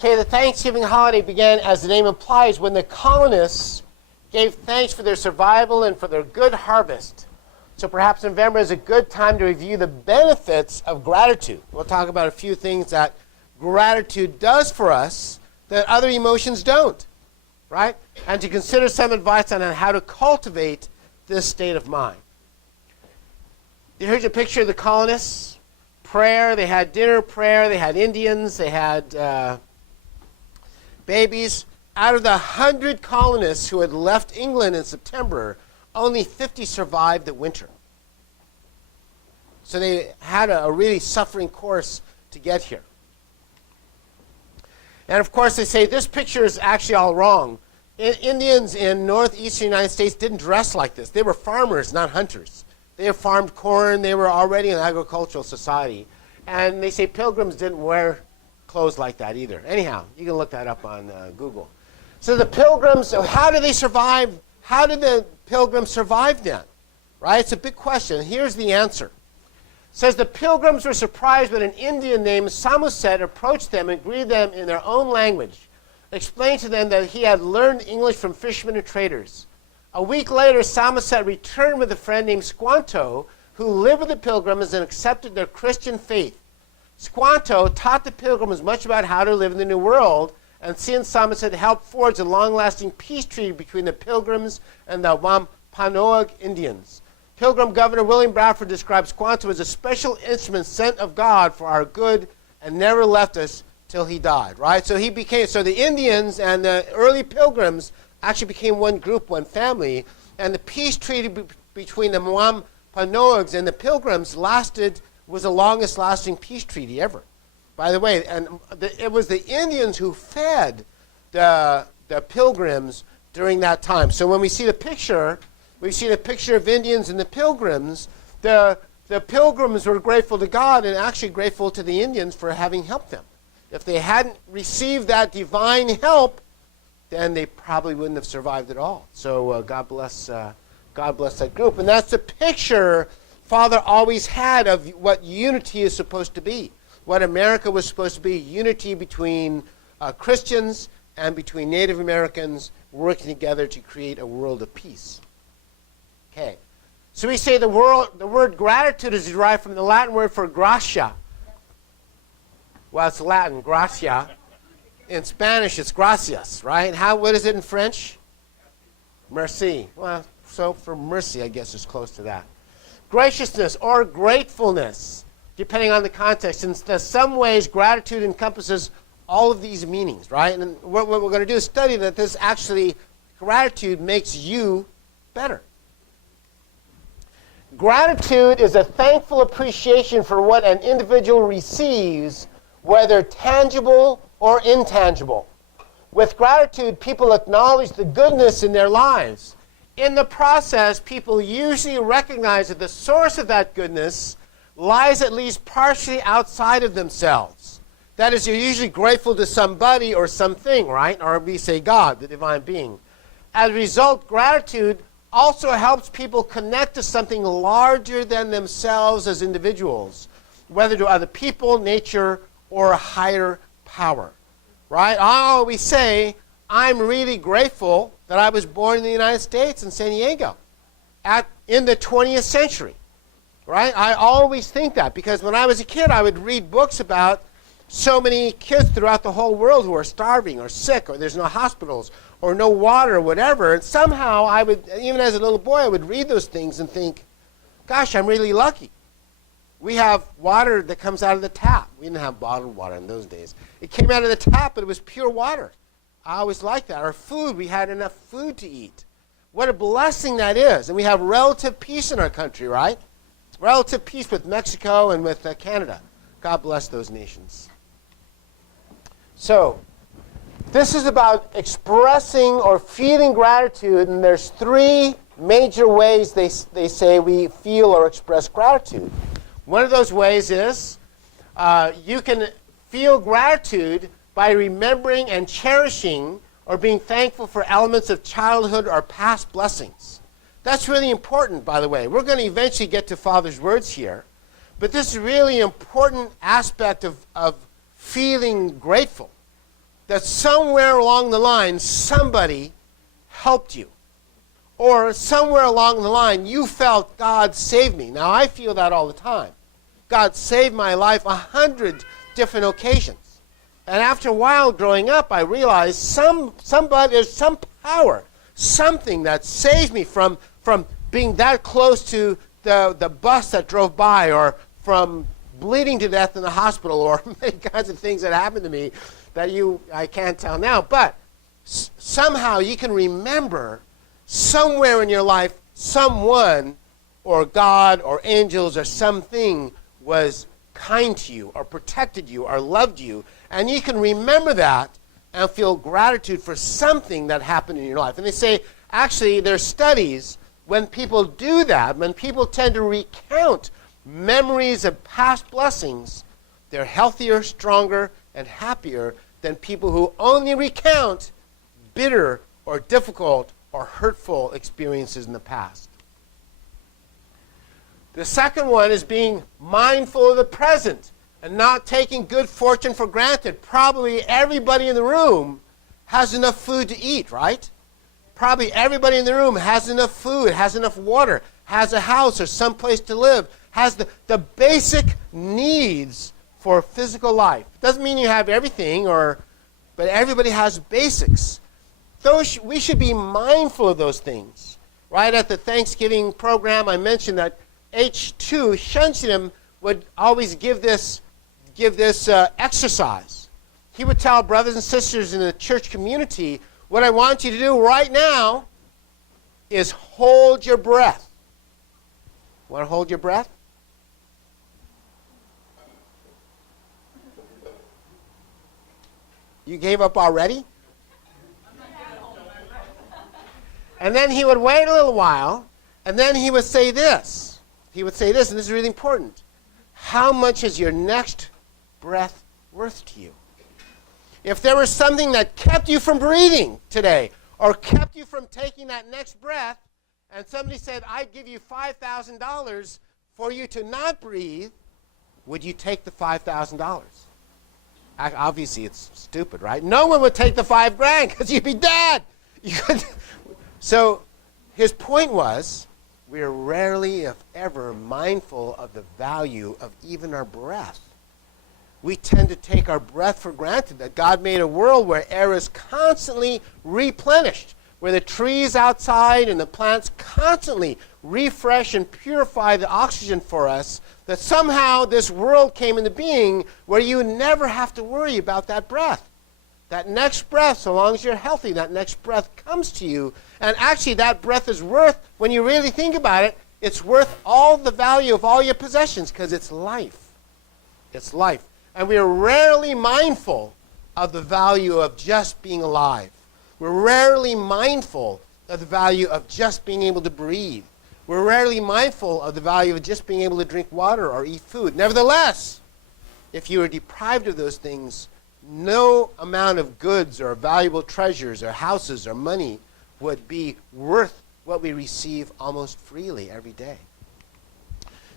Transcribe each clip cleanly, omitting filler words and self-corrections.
Okay, the Thanksgiving holiday began, as the name implies, when the colonists gave thanks for their survival and for their good harvest. So perhaps November is a good time to review the benefits of gratitude. We'll talk about a few things that gratitude does for us that other emotions don't, right? And to consider some advice on how to cultivate this state of mind. Here's a picture of the colonists. Prayer, they had dinner prayer, they had Indians, they had babies. Out of the 100 colonists who had left England in September, only 50 survived the winter. So they had a really suffering course to get here. And of course they say this picture is actually all wrong. Indians in northeastern United States didn't dress like this. They were farmers, not hunters. They farmed corn. They were already an agricultural society. And they say pilgrims didn't wear clothes like that either. Anyhow, you can look that up on Google. So the pilgrims, how did they survive? How did the pilgrims survive then? Right? It's a big question. Here's the answer. It says the pilgrims were surprised when an Indian named Samoset approached them and greeted them in their own language, explained to them that he had learned English from fishermen and traders. A week later, Samoset returned with a friend named Squanto, who lived with the pilgrims and accepted their Christian faith. Squanto taught the pilgrims much about how to live in the New World, and since Samoset helped forge a long-lasting peace treaty between the pilgrims and the Wampanoag Indians. Pilgrim Governor William Bradford described Squanto as a special instrument sent of God for our good and never left us till he died, right? So the Indians and the early pilgrims actually became one group, one family, and the peace treaty between the Wampanoags and the pilgrims was the longest lasting peace treaty ever. By the way, it was the Indians who fed the pilgrims during that time. So when we see the picture of Indians and the pilgrims. The pilgrims were grateful to God and actually grateful to the Indians for having helped them. If they hadn't received that divine help, then they probably wouldn't have survived at all. So God bless that group. And that's the picture Father always had of what unity is supposed to be. What America was supposed to be, unity between Christians and between Native Americans working together to create a world of peace. Okay. So we say the word gratitude is derived from the Latin word for gracia. Well, it's Latin, gracia. In Spanish, it's gracias, right? What is it in French? Merci. Well, so for mercy, I guess it's close to that. Graciousness or gratefulness, depending on the context. In some ways, gratitude encompasses all of these meanings, right? And what we're going to do is study that this actually, gratitude makes you better. Gratitude is a thankful appreciation for what an individual receives, whether tangible or intangible. With gratitude, people acknowledge the goodness in their lives. In the process, people usually recognize that the source of that goodness lies at least partially outside of themselves. That is, you're usually grateful to somebody or something, right? Or we say God, the divine being. As a result, gratitude also helps people connect to something larger than themselves as individuals, whether to other people, nature, or a higher power. Right? I always say, I'm really grateful that I was born in the United States in San Diego in the 20th century. Right? I always think that because when I was a kid, I would read books about so many kids throughout the whole world who are starving or sick or there's no hospitals or no water or whatever. And somehow I would, even as a little boy, I would read those things and think, gosh, I'm really lucky. We have water that comes out of the tap. We didn't have bottled water in those days. It came out of the tap, but it was pure water. I always liked that. Our food, we had enough food to eat. What a blessing that is. And we have relative peace in our country, right? Relative peace with Mexico and with Canada. God bless those nations. So, this is about expressing or feeling gratitude, and there's three major ways they say we feel or express gratitude. One of those ways is you can feel gratitude by remembering and cherishing or being thankful for elements of childhood or past blessings. That's really important, by the way. We're going to eventually get to Father's words here, but this is a really important aspect of feeling grateful. that somewhere along the line somebody helped you. Or somewhere along the line you felt God saved me. Now I feel that all the time. God saved my life 100 different occasions. And after a while growing up, I realized there's some power, something that saved me from being that close to the bus that drove by, or from bleeding to death in the hospital, or many kinds of things that happened to me that I can't tell now. But somehow you can remember somewhere in your life someone or God or angels or something was kind to you or protected you or loved you. And you can remember that and feel gratitude for something that happened in your life. And they say, actually, there's studies when people do that, when people tend to recount memories of past blessings, they're healthier, stronger, and happier than people who only recount bitter or difficult or hurtful experiences in the past. The second one is being mindful of the present and not taking good fortune for granted. Probably everybody in the room has enough food to eat, right? Probably everybody in the room has enough food, has enough water, has a house or some place to live, has the basic needs for physical life. Doesn't mean you have everything, but everybody has basics. We should be mindful of those things. Right at the Thanksgiving program, I mentioned that H2 Shenshim would always give this exercise. He would tell brothers and sisters in the church community, what I want you to do right now is hold your breath. Want to hold your breath? You gave up already? And then he would wait a little while, and then he would say this. He would say this, and this is really important. How much is your next breath worth to you? If there was something that kept you from breathing today, or kept you from taking that next breath, and somebody said, I'd give you $5,000 for you to not breathe, would you take the $5,000? Obviously, it's stupid, right? No one would take the $5,000 because you'd be dead. So his point was, we are rarely, if ever, mindful of the value of even our breath. We tend to take our breath for granted, that God made a world where air is constantly replenished, where the trees outside and the plants constantly refresh and purify the oxygen for us, that somehow this world came into being where you never have to worry about that breath. That next breath, so long as you're healthy, that next breath comes to you. And actually that breath is worth, when you really think about it, it's worth all the value of all your possessions because it's life. It's life. And we are rarely mindful of the value of just being alive. We're rarely mindful of the value of just being able to breathe. We're rarely mindful of the value of just being able to drink water or eat food. Nevertheless, if you are deprived of those things, no amount of goods or valuable treasures or houses or money would be worth what we receive almost freely every day.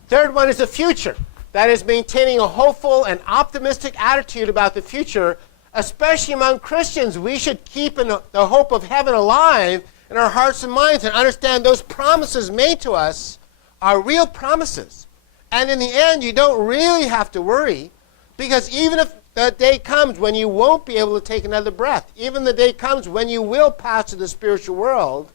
Third one is the future. That is maintaining a hopeful and optimistic attitude about the future, especially among Christians. We should keep the hope of heaven alive in our hearts and minds and understand those promises made to us are real promises. And in the end, you don't really have to worry, because even if the day comes when you won't be able to take another breath, even the day comes when you will pass to the spiritual world,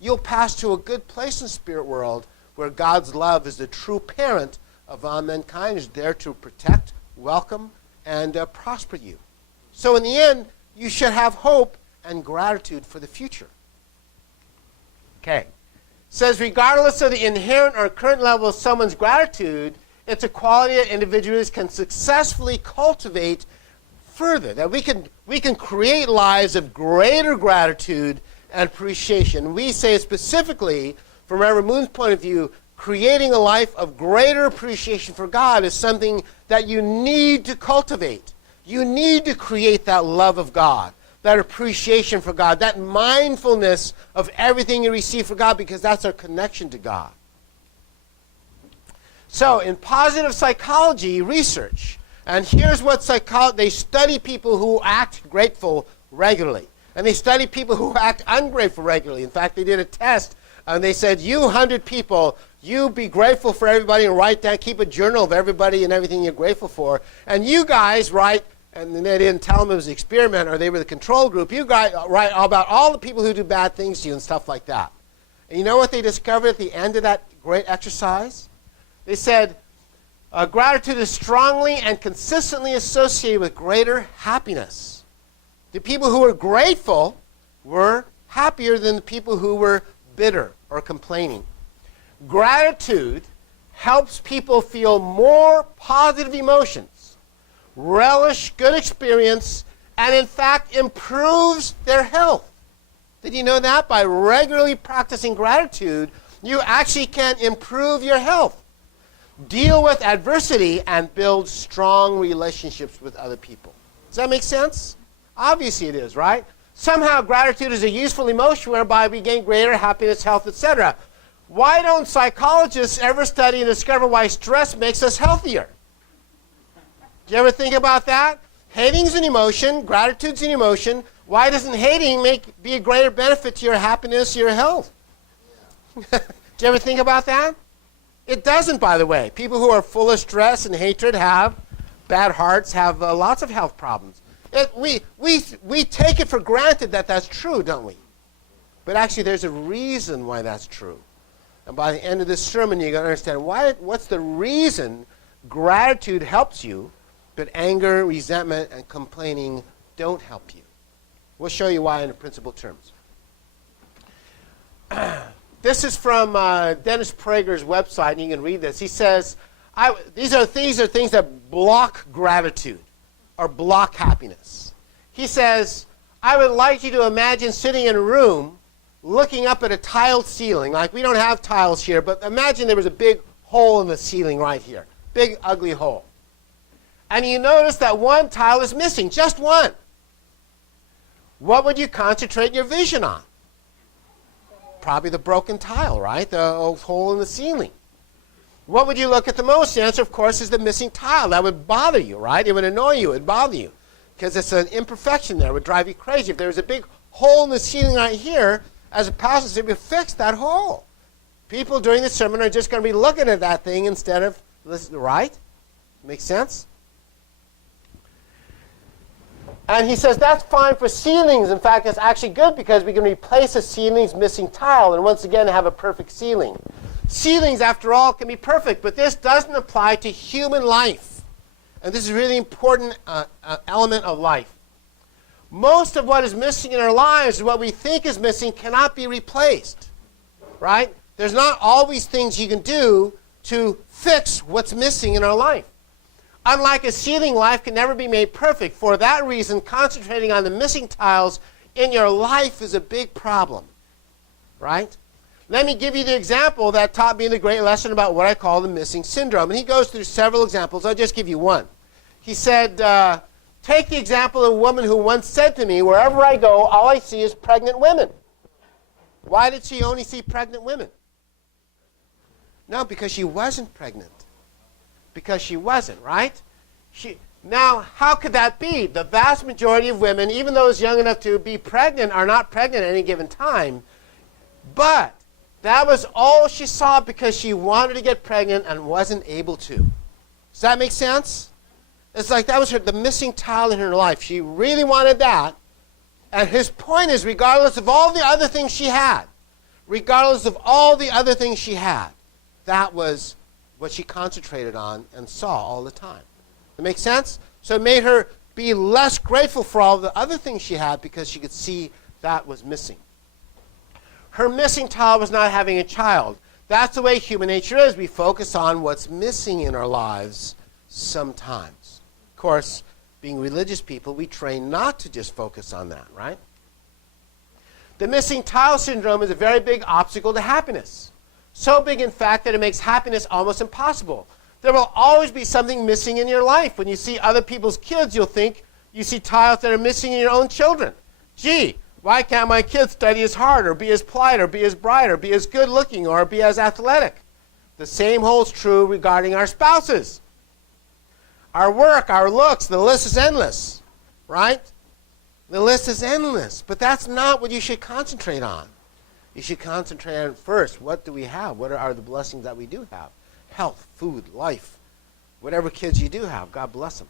you'll pass to a good place in the spirit world where God's love is the true parent of all mankind, is there to protect, welcome, and prosper you. So in the end, you should have hope and gratitude for the future. Okay. It says, regardless of the inherent or current level of someone's gratitude, it's a quality that individuals can successfully cultivate further, that we can create lives of greater gratitude and appreciation. We say specifically, from Reverend Moon's point of view, creating a life of greater appreciation for God is something that you need to cultivate. You need to create that love of God, that appreciation for God, that mindfulness of everything you receive from God, because that's our connection to God. So in positive psychology research, And here's what psychology, they study people who act grateful regularly. And they study people who act ungrateful regularly. In fact, they did a test, and they said, you 100 people, you be grateful for everybody and write down, keep a journal of everybody and everything you're grateful for. And you guys write, and they didn't tell them it was an experiment or they were the control group, you guys write about all the people who do bad things to you and stuff like that. And you know what they discovered at the end of that great exercise? They said, gratitude is strongly and consistently associated with greater happiness. The people who were grateful were happier than the people who were bitter or complaining. Gratitude helps people feel more positive emotions, relish good experience, and in fact improves their health. Did you know that? By regularly practicing gratitude, you actually can improve your health, deal with adversity, and build strong relationships with other people. Does that make sense? Obviously it is, right? Somehow gratitude is a useful emotion whereby we gain greater happiness, health, etc. Why don't psychologists ever study and discover why stress makes us healthier? Do you ever think about that? Hating's an emotion, gratitude's an emotion. Why doesn't hating be a greater benefit to your happiness, your health? Do you ever think about that? It doesn't, by the way. People who are full of stress and hatred have bad hearts, have lots of health problems. We take it for granted that that's true, don't we? But actually, there's a reason why that's true. And by the end of this sermon, you're going to understand what's the reason gratitude helps you, but anger, resentment, and complaining don't help you. We'll show you why in the principal terms. This is from Dennis Prager's website, and you can read this. He says, these are things that block gratitude or block happiness. He says, I would like you to imagine sitting in a room looking up at a tiled ceiling. Like, we don't have tiles here, but imagine there was a big hole in the ceiling right here. Big, ugly hole. And you notice that one tile is missing, just one. What would you concentrate your vision on? Probably the broken tile, right? The hole in the ceiling. What would you look at the most? The answer, of course, is the missing tile. That would bother you, right? It would annoy you. It would bother you. Because it's an imperfection there. It would drive you crazy. If there was a big hole in the ceiling right here, as a pastor, we fix that hole. People during the sermon are just going to be looking at that thing instead of listening, right? Makes sense? And he says that's fine for ceilings. In fact, it's actually good because we can replace a ceiling's missing tile and once again have a perfect ceiling. Ceilings, after all, can be perfect, but this doesn't apply to human life. And this is a really important element of life. Most of what is missing in our lives, what we think is missing, cannot be replaced, right? There's not always things you can do to fix what's missing in our life. Unlike a ceiling, life can never be made perfect. For that reason, concentrating on the missing tiles in your life is a big problem, right? Let me give you the example that taught me the great lesson about what I call the missing syndrome. And he goes through several examples. I'll just give you one. He said, take the example of a woman who once said to me, wherever I go, all I see is pregnant women. Why did she only see pregnant women? No, because she wasn't pregnant. Because she wasn't, right? Now, how could that be? The vast majority of women, even those young enough to be pregnant, are not pregnant at any given time. But that was all she saw because she wanted to get pregnant and wasn't able to. Does that make sense? It's like that was the missing tile in her life. She really wanted that. And his point is, regardless of all the other things she had, that was what she concentrated on and saw all the time. That makes sense? So it made her be less grateful for all the other things she had because she could see that was missing. Her missing tile was not having a child. That's the way human nature is. We focus on what's missing in our lives sometimes. Of course, being religious people, we train not to just focus on that, right? The missing tile syndrome is a very big obstacle to happiness. So big, in fact, that it makes happiness almost impossible. There will always be something missing in your life. When you see other people's kids, you'll think you see tiles that are missing in your own children. Gee, why can't my kid study as hard, or be as polite, or be as bright, or be as good looking, or be as athletic? The same holds true regarding our spouses. our work, our looks. The list is endless, right? The list is endless. But that's not what you should concentrate on. You should concentrate on first, what do we have? What are the blessings that we do have? Health, food, life, whatever kids you do have. God bless them.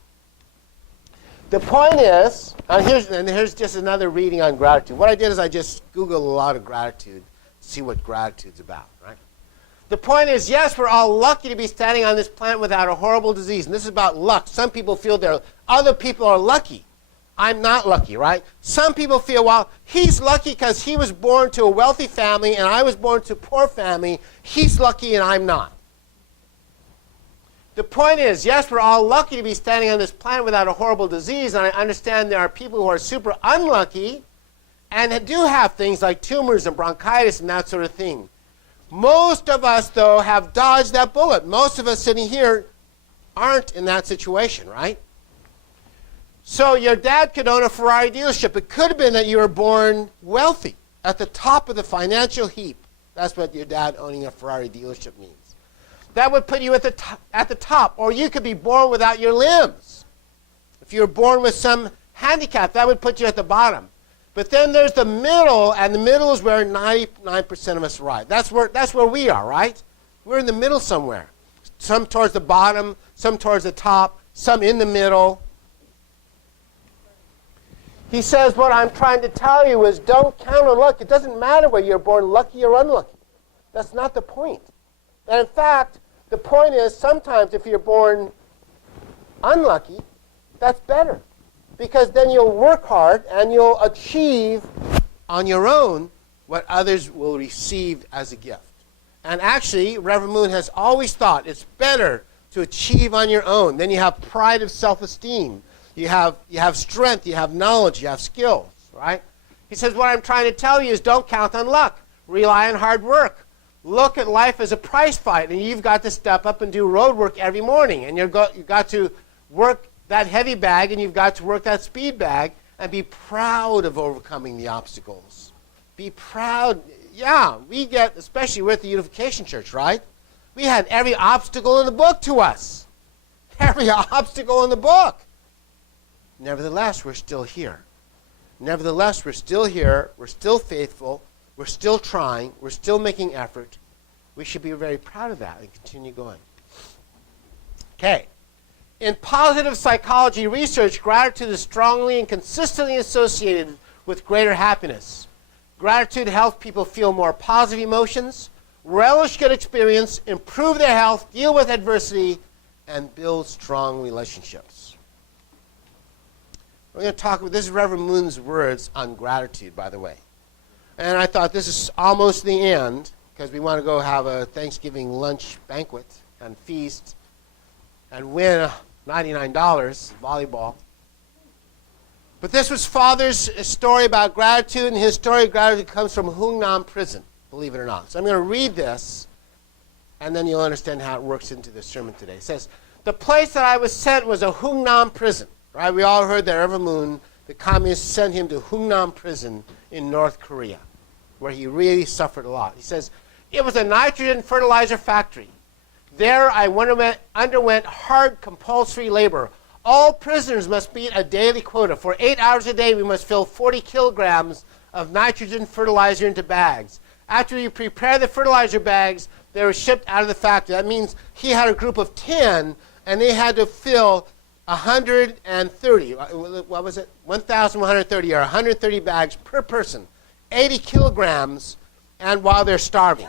The point is, here's just another reading on gratitude. What I did is I just Googled a lot of gratitude to see what gratitude's about, right? The point is, yes, we're all lucky to be standing on this planet without a horrible disease. And this is about luck. Some people feel other people are lucky. I'm not lucky, right? Some people feel, well, he's lucky because he was born to a wealthy family and I was born to a poor family. He's lucky and I'm not. The point is, yes, we're all lucky to be standing on this planet without a horrible disease, and I understand there are people who are super unlucky and do have things like tumors and bronchitis and that sort of thing. Most of us, though, have dodged that bullet. Most of us sitting here aren't in that situation, right? So your dad could own a Ferrari dealership. It could have been that you were born wealthy, at the top of the financial heap. That's what your dad owning a Ferrari dealership means. That would put you at the top. Or you could be born without your limbs. If you were born with some handicap, that would put you at the bottom. But then there's the middle, and the middle is where 99% of us arrive. That's where we are, right? We're in the middle somewhere. Some towards the bottom, some towards the top, some in the middle. He says, what I'm trying to tell you is don't count on luck. It doesn't matter whether you're born lucky or unlucky. That's not the point. And in fact, the point is sometimes if you're born unlucky, that's better. Because then you'll work hard and you'll achieve on your own what others will receive as a gift. And actually, Reverend Moon has always thought it's better to achieve on your own. Then you have pride of self-esteem. You have strength, you have knowledge, you have skills, right? He says, what I'm trying to tell you is don't count on luck. Rely on hard work. Look at life as a prize fight, and you've got to step up and do road work every morning. And you've got to work that heavy bag, and you've got to work that speed bag, and be proud of overcoming the obstacles. Be proud. Yeah, we get, especially we're at the Unification Church, right? We had every obstacle in the book to us. Every obstacle in the book. Nevertheless, we're still here. Nevertheless, we're still here. We're still faithful. We're still trying. We're still making effort. We should be very proud of that and continue going. Okay. In positive psychology research, gratitude is strongly and consistently associated with greater happiness. Gratitude helps people feel more positive emotions, relish good experience, improve their health, deal with adversity, and build strong relationships. We're going to talk about, this is Reverend Moon's words on gratitude, by the way. And I thought this is almost the end, because we want to go have a Thanksgiving lunch banquet and feast and win $99 volleyball. But this was Father's story about gratitude, and his story of gratitude comes from Hung Nam Prison, believe it or not. So I'm going to read this, and then you'll understand how it works into the sermon today. It says, the place that I was sent was a Hung Nam prison. Right? We all heard that Reverend Moon, the communists sent him to Hung Nam prison in North Korea, where he really suffered a lot. He says, it was a nitrogen fertilizer factory. There I underwent hard compulsory labor. All prisoners must meet a daily quota. For 8 hours a day, we must fill 40 kilograms of nitrogen fertilizer into bags. After you prepare the fertilizer bags, they were shipped out of the factory. That means he had a group of 10, and they had to fill 130, what was it? 1,130 or 130 bags per person, 80 kilograms, and while they're starving,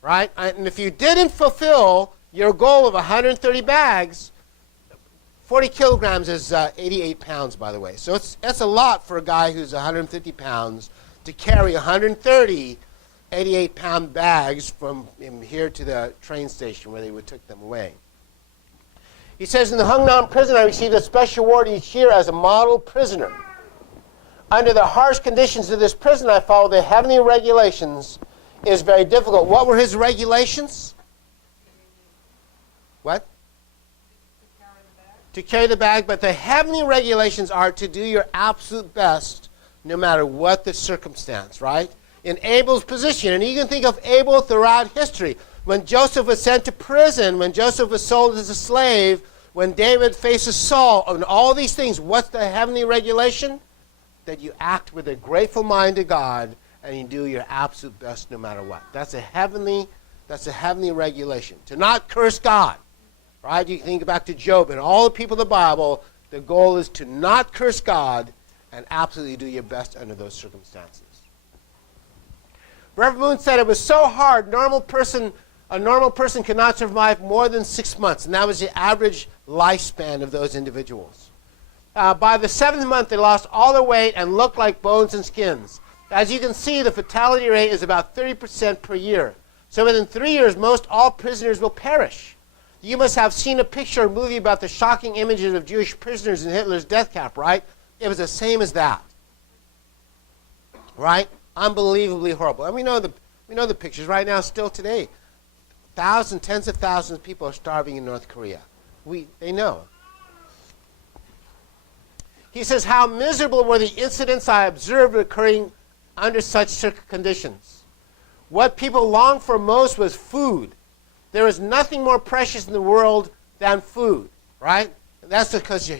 right? And if you didn't fulfill your goal of 130 bags, 40 kilograms is 88 pounds, by the way. So that's a lot for a guy who's 150 pounds to carry 130 88-pound bags from here to the train station where they would take them away. He says, in the Hung Nam prison, I received a special award each year as a model prisoner. Under the harsh conditions of this prison, I followed the heavenly regulations. It is very difficult. What were his regulations? What? To carry the bag. But the heavenly regulations are to do your absolute best no matter what the circumstance, right? In Abel's position, and you can think of Abel throughout history. When Joseph was sent to prison, when Joseph was sold as a slave, When David faces Saul and all these things, what's the heavenly regulation? That you act with a grateful mind to God and you do your absolute best no matter what. That's a heavenly regulation. To not curse God. Right? You can think back to Job and all the people of the Bible. The goal is to not curse God and absolutely do your best under those circumstances. Reverend Moon said it was so hard, a normal person could not survive more than 6 months, and that was the average lifespan of those individuals. By the 7th month, they lost all their weight and looked like bones and skins. As you can see, the fatality rate is about 30% per year. So within 3 years, most all prisoners will perish. You must have seen a picture or movie about the shocking images of Jewish prisoners in Hitler's death camp, right? It was the same as that. Right? Unbelievably horrible. And we know the pictures right now, still today. Thousands, tens of thousands of people are starving in North Korea. They know. He says, how miserable were the incidents I observed occurring under such conditions. What people longed for most was food. There is nothing more precious in the world than food, right? And that's because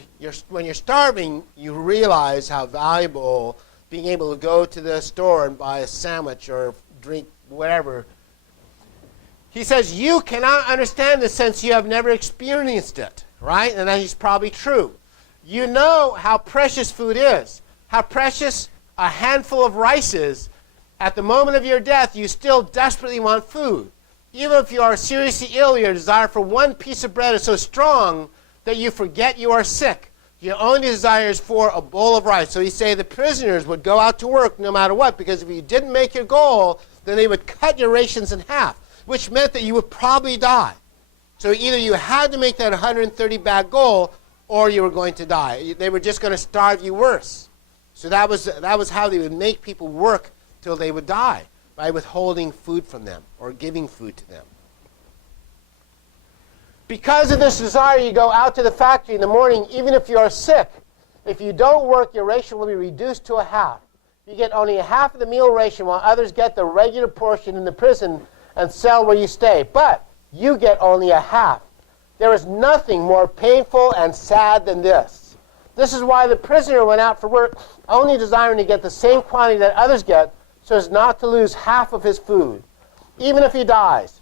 when you're starving, you realize how valuable being able to go to the store and buy a sandwich or drink whatever. He says, you cannot understand this since you have never experienced it, right? And that is probably true. You know how precious food is, how precious a handful of rice is. At the moment of your death, you still desperately want food. Even if you are seriously ill, your desire for one piece of bread is so strong that you forget you are sick. Your only desire is for a bowl of rice. So he say the prisoners would go out to work no matter what, because if you didn't make your goal, then they would cut your rations in half, which meant that you would probably die. So either you had to make that 130-bag goal, or you were going to die. They were just going to starve you worse. So that was how they would make people work till they would die, by withholding food from them or giving food to them. Because of this desire, you go out to the factory in the morning, even if you are sick. If you don't work, your ration will be reduced to a half. You get only a half of the meal ration, while others get the regular portion in the prison and cell where you stay. But you get only a half. There is nothing more painful and sad than this. This is why the prisoner went out for work only desiring to get the same quantity that others get, so as not to lose half of his food, even if he dies.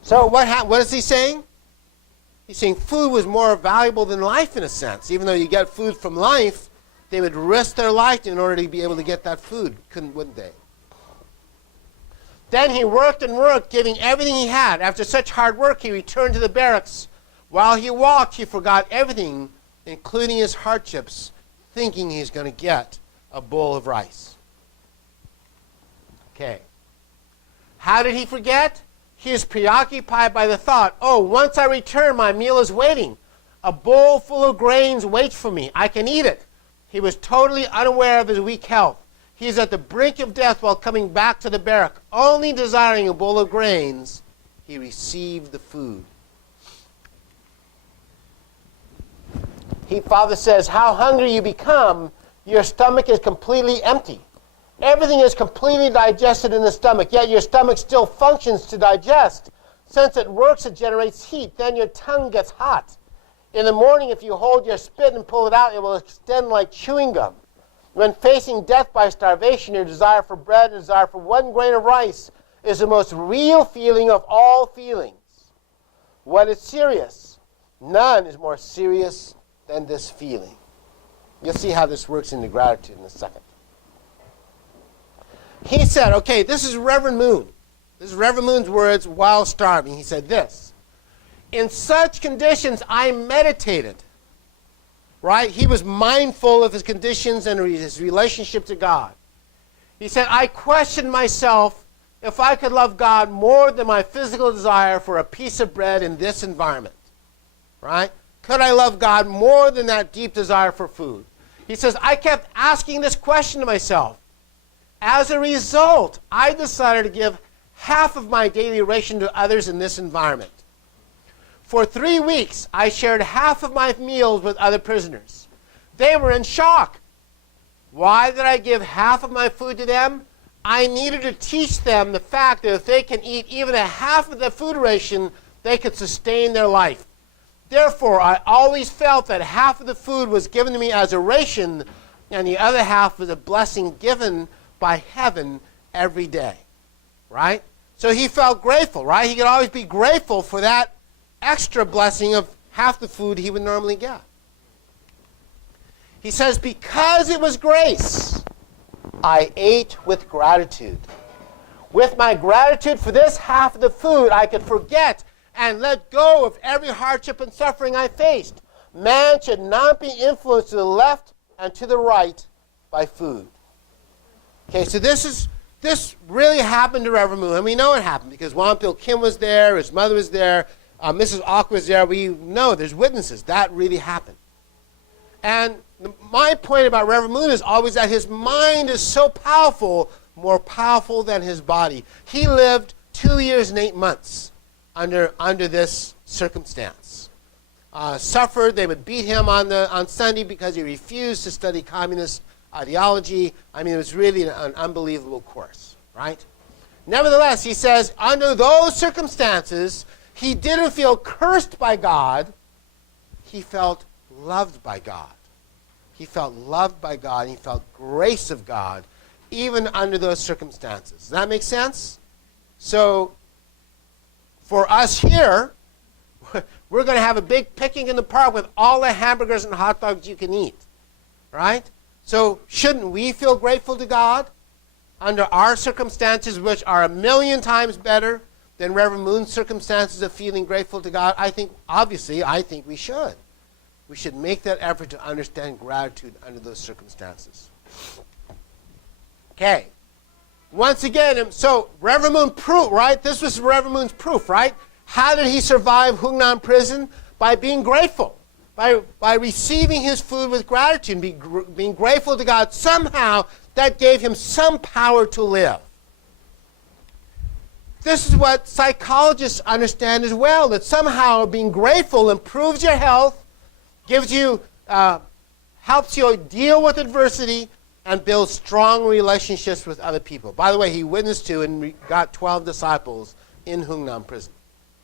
So what is he saying? He's saying food was more valuable than life in a sense. Even though you get food from life, they would risk their life in order to be able to get that food, wouldn't they? Then he worked and worked, giving everything he had. After such hard work, he returned to the barracks. While he walked, he forgot everything, including his hardships, thinking he's going to get a bowl of rice. Okay. How did he forget? He is preoccupied by the thought, oh, once I return, my meal is waiting. A bowl full of grains waits for me. I can eat it. He was totally unaware of his weak health. He is at the brink of death while coming back to the barrack. Only desiring a bowl of grains, he received the food. Father says, how hungry you become, your stomach is completely empty. Everything is completely digested in the stomach, yet your stomach still functions to digest. Since it works, it generates heat. Then your tongue gets hot. In the morning, if you hold your spit and pull it out, it will extend like chewing gum. When facing death by starvation, your desire for bread and desire for one grain of rice is the most real feeling of all feelings. What is serious? None is more serious than this feeling. You'll see how this works into gratitude in a second. He said, okay, this is Reverend Moon. This is Reverend Moon's words while starving. He said this: in such conditions, I meditated. Right? He was mindful of his conditions and his relationship to God. He said, I questioned myself if I could love God more than my physical desire for a piece of bread in this environment. Right? Could I love God more than that deep desire for food? He says, I kept asking this question to myself. As a result, I decided to give half of my daily ration to others in this environment. For 3 weeks, I shared half of my meals with other prisoners. They were in shock. Why did I give half of my food to them? I needed to teach them the fact that if they can eat even a half of the food ration, they could sustain their life. Therefore, I always felt that half of the food was given to me as a ration, and the other half was a blessing given by heaven every day. Right? So he felt grateful, right? He could always be grateful for that extra blessing of half the food he would normally get. He says, because it was grace, I ate with gratitude. With my gratitude for this half of the food, I could forget and let go of every hardship and suffering I faced. Man should not be influenced to the left and to the right by food. Okay, so this really happened to Reverend Moon, and we know it happened because Wampil Kim was there, his mother was there, Mrs. Auk was there. We know there's witnesses. That really happened. And my point about Reverend Moon is always that his mind is so powerful, more powerful than his body. He lived 2 years and 8 months under this circumstance. Suffered. They would beat him on Sunday because he refused to study communist ideology. I mean, it was really an unbelievable course, right? Nevertheless, he says, under those circumstances, he didn't feel cursed by God. He felt loved by God. He felt loved by God. He felt grace of God, even under those circumstances. Does that make sense? So, for us here, we're going to have a big picnic in the park with all the hamburgers and hot dogs you can eat, right? So, shouldn't we feel grateful to God under our circumstances, which are 1,000,000 times better than Reverend Moon's circumstances of feeling grateful to God? I think we should. We should make that effort to understand gratitude under those circumstances. Okay. Once again, so Reverend Moon proof, right? This was Reverend Moon's proof, right? How did he survive Hungnan prison? By being grateful. By receiving his food with gratitude, being grateful to God. Somehow, that gave him some power to live. This is what psychologists understand as well, that somehow being grateful improves your health, gives you, helps you deal with adversity, and builds strong relationships with other people. By the way, he witnessed to and got 12 disciples in Hungnan prison,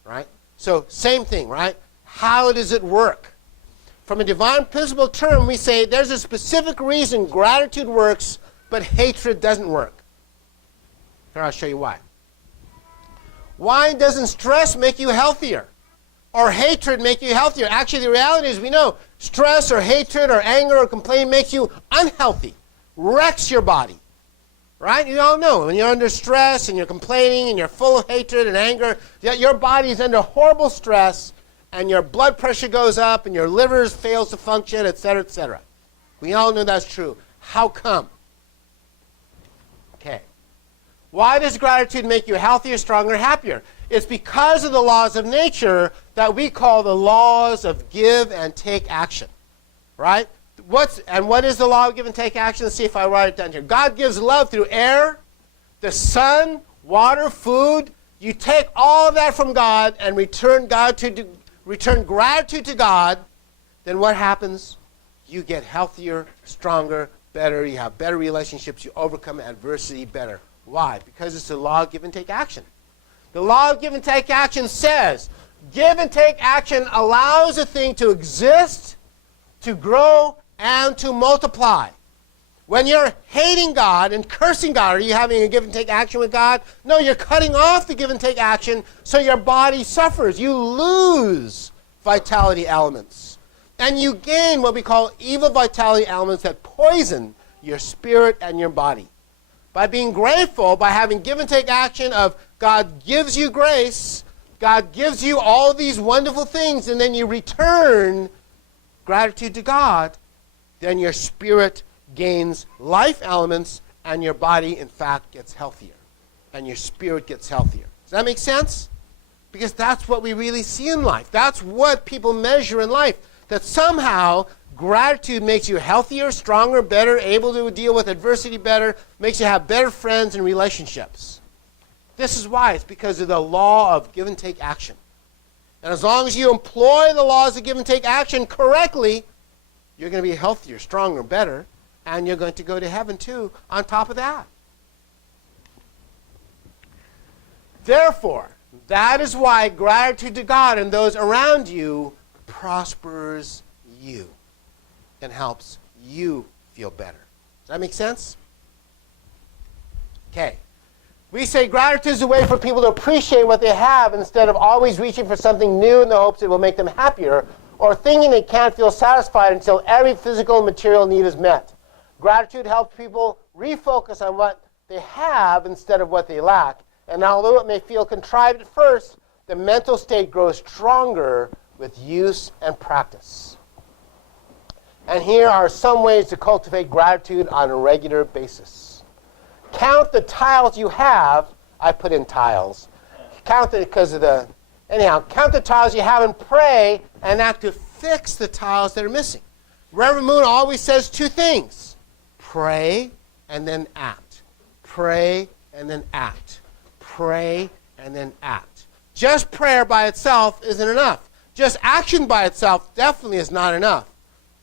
right? So same thing, right? How does it work? From a divine principle term, we say there's a specific reason gratitude works, but hatred doesn't work. Here, I'll show you why. Why doesn't stress make you healthier? Or hatred make you healthier? Actually, the reality is we know stress or hatred or anger or complaint makes you unhealthy, wrecks your body. Right? You all know when you're under stress and you're complaining and you're full of hatred and anger, your body is under horrible stress and your blood pressure goes up and your liver fails to function, etc., etc. We all know that's true. How come? Okay. Why does gratitude make you healthier, stronger, happier? It's because of the laws of nature that we call the laws of give and take action. Right? What is the law of give and take action? Let's see if I write it down here. God gives love through air, the sun, water, food. You take all of that from God and return gratitude to God, then what happens? You get healthier, stronger, better. You have better relationships. You overcome adversity better. Why? Because it's the law of give and take action. The law of give and take action says give and take action allows a thing to exist, to grow, and to multiply. When you're hating God and cursing God, are you having a give and take action with God? No, you're cutting off the give and take action, so your body suffers. You lose vitality elements. And you gain what we call evil vitality elements that poison your spirit and your body. By being grateful, by having give and take action of God gives you grace, God gives you all these wonderful things, and then you return gratitude to God, then your spirit gains life elements and your body, in fact, gets healthier. And your spirit gets healthier. Does that make sense? Because that's what we really see in life. That's what people measure in life. That somehow gratitude makes you healthier, stronger, better, able to deal with adversity better, makes you have better friends and relationships. This is why. It's because of the law of give and take action. And as long as you employ the laws of give and take action correctly, you're going to be healthier, stronger, better, and you're going to go to heaven too on top of that. Therefore, that is why gratitude to God and those around you prospers you and helps you feel better. Does that make sense? Okay. We say gratitude is a way for people to appreciate what they have instead of always reaching for something new in the hopes it will make them happier, or thinking they can't feel satisfied until every physical and material need is met. Gratitude helps people refocus on what they have instead of what they lack. And although it may feel contrived at first, the mental state grows stronger with use and practice. And here are some ways to cultivate gratitude on a regular basis. Count the tiles you have. I put in tiles. Count it because of the... Anyhow, count the tiles you have and pray and act to fix the tiles that are missing. Reverend Moon always says two things. Pray and then act. Pray and then act. Pray and then act. Just prayer by itself isn't enough. Just action by itself definitely is not enough.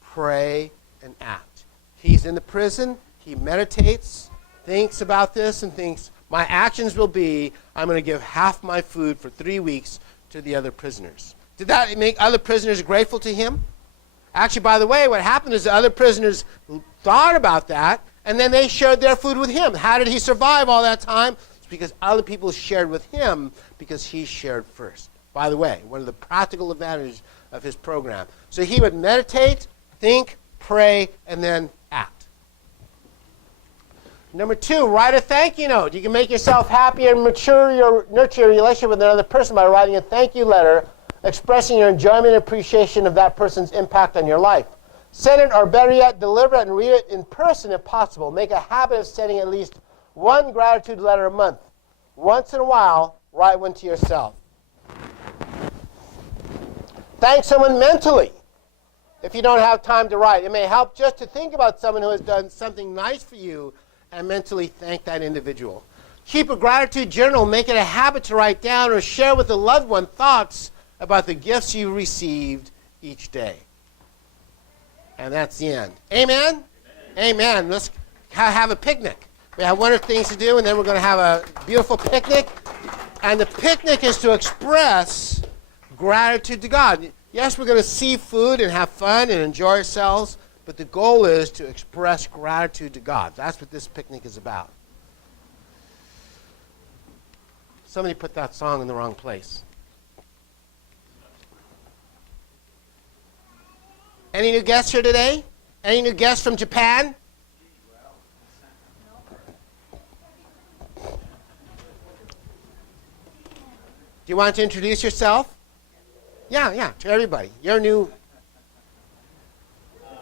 Pray and act. He's in the prison. He meditates, thinks about this, and thinks, my actions will be, I'm going to give half my food for 3 weeks to the other prisoners. Did that make other prisoners grateful to him? Actually, by the way, what happened is the other prisoners thought about that, and then they shared their food with him. How did he survive all that time? It's because other people shared with him because he shared first. By the way, one of the practical advantages of his program. So he would meditate, think, pray, and then act. Number 2, write a thank you note. You can make yourself happy and nurture your relationship with another person by writing a thank you letter expressing your enjoyment and appreciation of that person's impact on your life. Send it, or better yet, deliver it and read it in person if possible. Make a habit of sending at least one gratitude letter a month. Once in a while, write one to yourself. Thank someone mentally if you don't have time to write. It may help just to think about someone who has done something nice for you and mentally thank that individual. Keep a gratitude journal. Make it a habit to write down or share with a loved one thoughts about the gifts you received each day. And that's the end. Amen? Amen. Let's have a picnic. We have one of the things to do, and then we're going to have a beautiful picnic. And the picnic is to express gratitude to God. Yes, we're going to see food and have fun and enjoy ourselves, but the goal is to express gratitude to God. That's what this picnic is about. Somebody put that song in the wrong place. Any new guests here today? Any new guests from Japan? Do you want to introduce yourself? Yeah, to everybody. You're new. My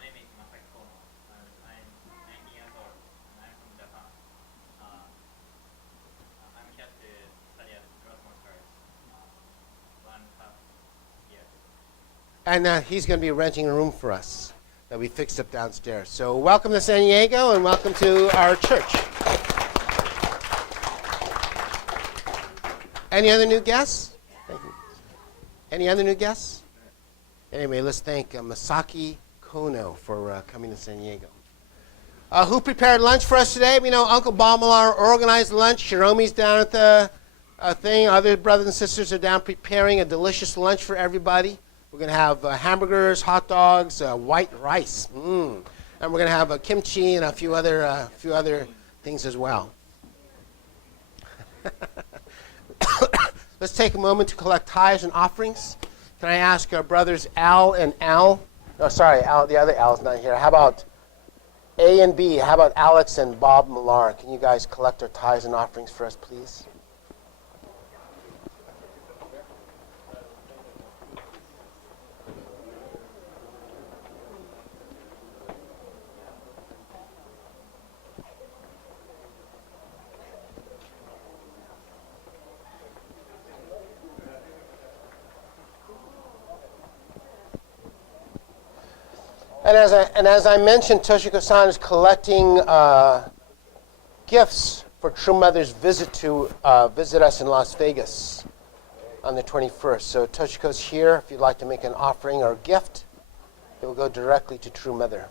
name is Masaki Kono. I'm 19 years old, and I'm from Japan. I'm here to study at Grossman College, 1.5 years. And he's going to be renting a room for us that we fixed up downstairs. So welcome to San Diego, and welcome to our church. Any other new guests? Any other new guests? Anyway, let's thank Masaki Kono for coming to San Diego. Who prepared lunch for us today? We know Uncle Balmalar organized lunch. Shiromi's down at the thing. Other brothers and sisters are down preparing a delicious lunch for everybody. We're going to have hamburgers, hot dogs, white rice. And we're going to have kimchi and a few other things as well. Let's take a moment to collect tithes and offerings. Can I ask our brothers Al and Al? No, sorry, Al, the other Al's not here. How about A and B? How about Alex and Bob Millar? Can you guys collect our tithes and offerings for us, please? And as I mentioned, Toshiko-san is collecting gifts for True Mother's visit to visit us in Las Vegas on the 21st. So Toshiko's here. If you'd like to make an offering or a gift, it will go directly to True Mother.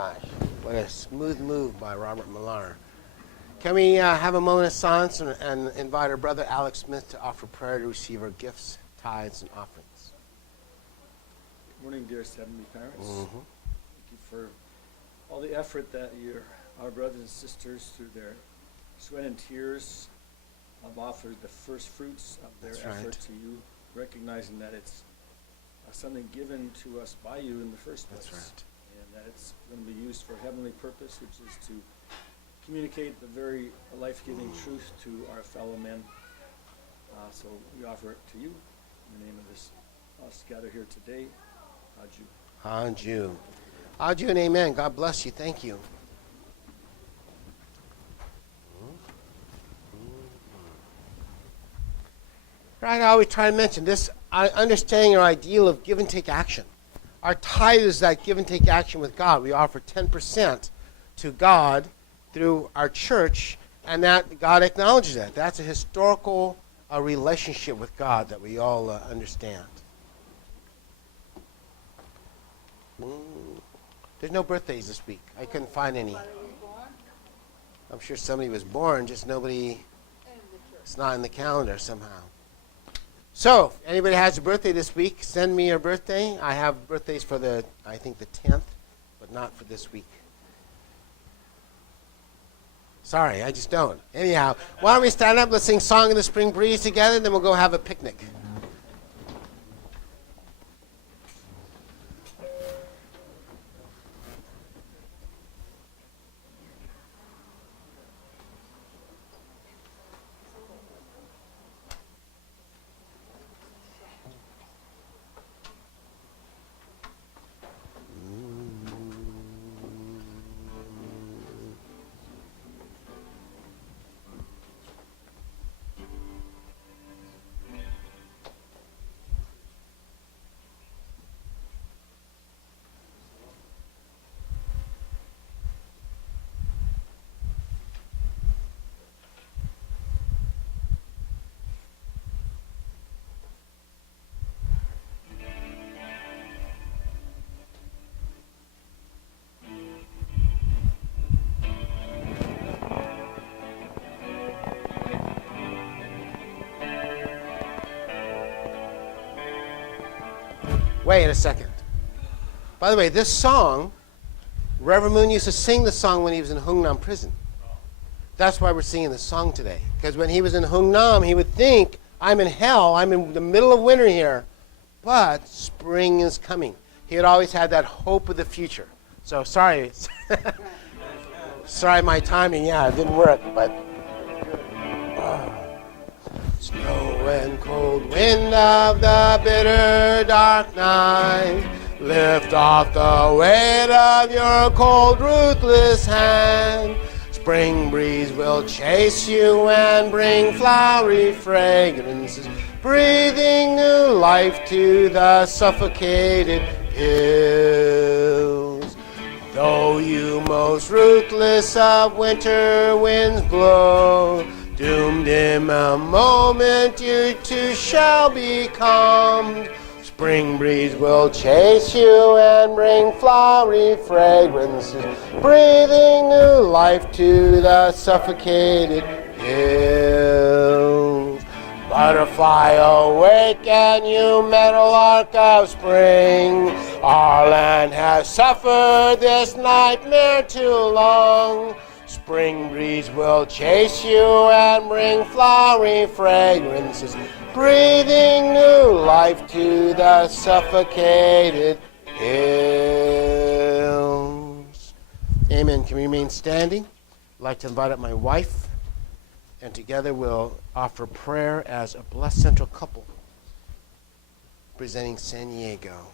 gosh, what a smooth move by Robert Millar. Can we have a moment of silence and invite our brother Alex Smith to offer prayer to receive our gifts, tithes, and offerings? Good morning, dear Heavenly Parents. Mhm. Thank you for all the effort that our brothers and sisters, through their sweat and tears, have offered the first fruits of their That's effort right. to you, recognizing that it's something given to us by you in the first place. That's right. And that it's going to be used for heavenly purpose, which is to communicate the very life-giving truth to our fellow men. So we offer it to you in the name of us gathered here today. Aju. Anju. Anju and amen. God bless you. Thank you. Right, I always try to mention this, understanding our ideal of give and take action. Our tithe is that give and take action with God. We offer 10% to God through our church, and that God acknowledges that. That's a historical relationship with God that we all understand. There's no birthdays this week. I couldn't find any. I'm sure somebody was born, just nobody, it's not in the calendar somehow. So, if anybody has a birthday this week, send me your birthday. I have birthdays for I think the 10th, but not for this week. Sorry, I just don't. Anyhow, why don't we stand up, let's sing Song of the Spring Breeze together, then we'll go have a picnic. Wait a second. By the way, this song, Reverend Moon used to sing the song when he was in Hungnam prison. That's why we're singing this song today. Because when he was in Hungnam, he would think, I'm in hell, I'm in the middle of winter here, but spring is coming. He had always had that hope of the future. So sorry. Sorry, my timing, it didn't work, but... Snow and cold wind of the bitter dark night, lift off the weight of your cold, ruthless hand. Spring breeze will chase you and bring flowery fragrances, breathing new life to the suffocated hills. Though you most ruthless of winter winds blow, doomed in a moment you too shall be calmed. Spring breeze will chase you and bring flowery fragrances, breathing new life to the suffocated hills. Butterfly awake and you meadowlark of spring, our land has suffered this nightmare too long. Spring breeze will chase you and bring flowery fragrances, breathing new life to the suffocated hills. Amen. Can we remain standing? I'd like to invite up my wife, and together we'll offer prayer as a blessed central couple, presenting San Diego.